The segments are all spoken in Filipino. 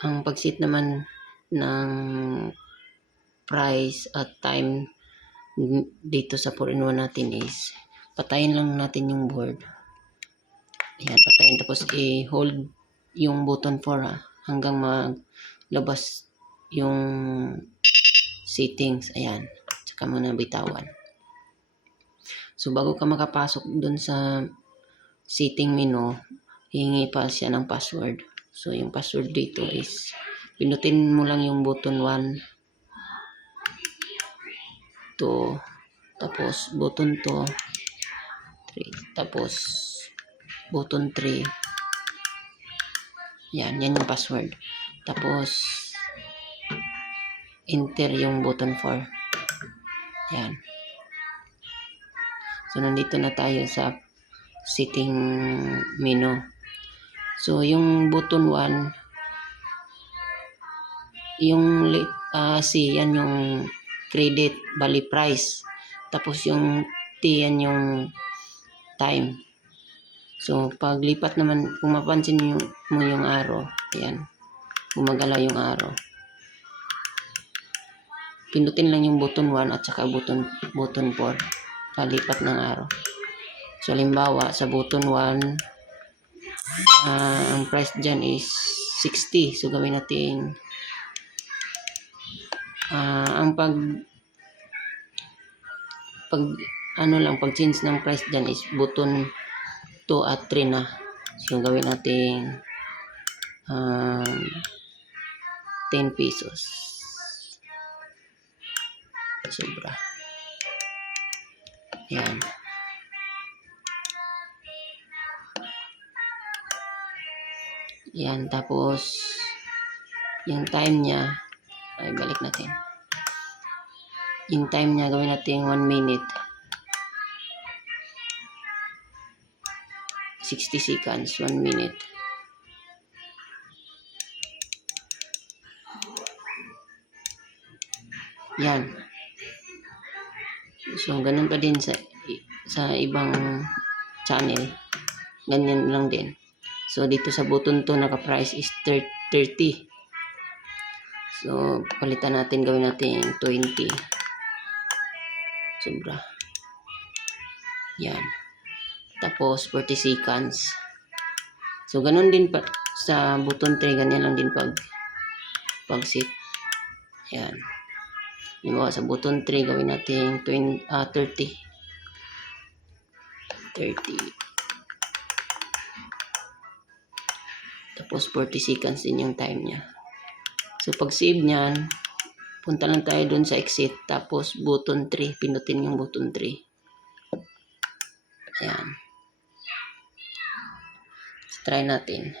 Ang pag-set naman ng price at time dito sa 4-in-1 natin is patayin lang natin yung board. Ayan, patayin tapos i-hold yung button 4 hanggang maglabas yung settings. Ayan, tsaka mo na bitawan. So bago ka makapasok dun sa setting menu, hihingi pa siya ng password. So yung password dito is pinutin mo lang yung button 1, 2, tapos button 2, 3, tapos button 3. Yan yung password. Tapos enter yung button 4. Yan. So nandito na tayo sa setting menu. So yung button 1, yung C, yan yung credit, bali price. Tapos yung T, yan yung time. So paglipat naman, kung mapansin mo yung arrow, yan, gumagalaw yung arrow. Pindutin lang yung button 1 at saka button 4, palipat ng arrow. So halimbawa sa button 1, ang price dyan is 60. So gawin natin ang pag change ng price dyan is button 2 at 3 na. So gawin natin 10 pesos. Sobra. Yan. Yan, tapos yung time niya ay balik natin. Yung time niya gawin natin 1 minute. 60 seconds, 1 minute. Yan. So ganun pa din sa ibang channel. Ganyan lang din. So dito sa button 2 naka-price is 30. So palitan natin, gawin natin 20. Sobra. Yan. Tapos 40 seconds. So ganun din pa sa button 3, ganyan lang din pag-set. Yan. Diba, sa button 3 gawin natin 30. Tapos 40 seconds din yung time niya. So pag save niyan, punta lang tayo dun sa exit, tapos button 3, pinutin yung button 3. Ayan. Let's try natin.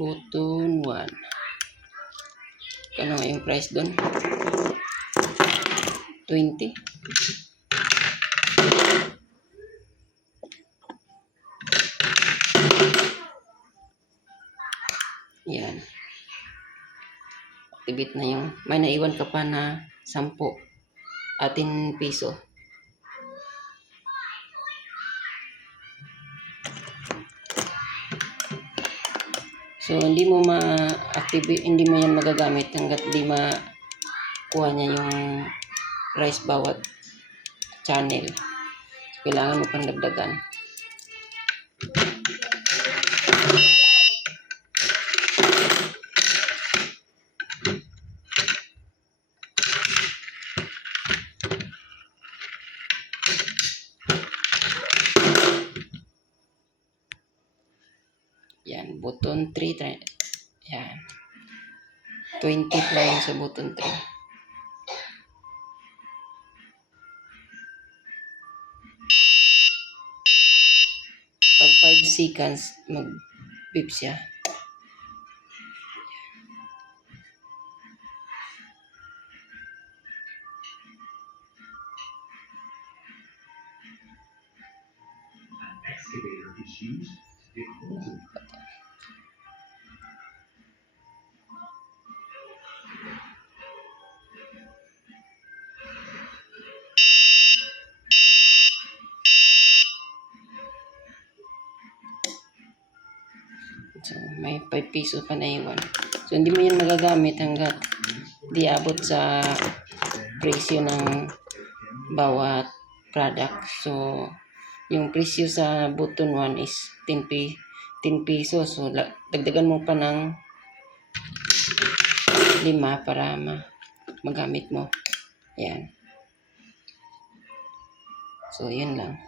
Button 1. Kano yung price dun? 20. Yan. Activate na yung, may naiwan ka pa na 10 peso. So hindi mo ma-activate, hindi mo yan magagamit hanggat di makuha niya yung price bawat channel. So, kailangan mo pang dagdagan. Yan, button 3. Yan. 20 lang sa button 3. Pag 5 seconds, mag-beep siya. Excavator is used to dig holes in So, may 5 piso pa na iwan. So, hindi mo yan magagamit hanggat di abot sa presyo ng bawat product. So, yung presyo sa button 1 is 10 pesos. So, dagdagan mo pa ng 5 para magamit mo. Yan. So, yun lang.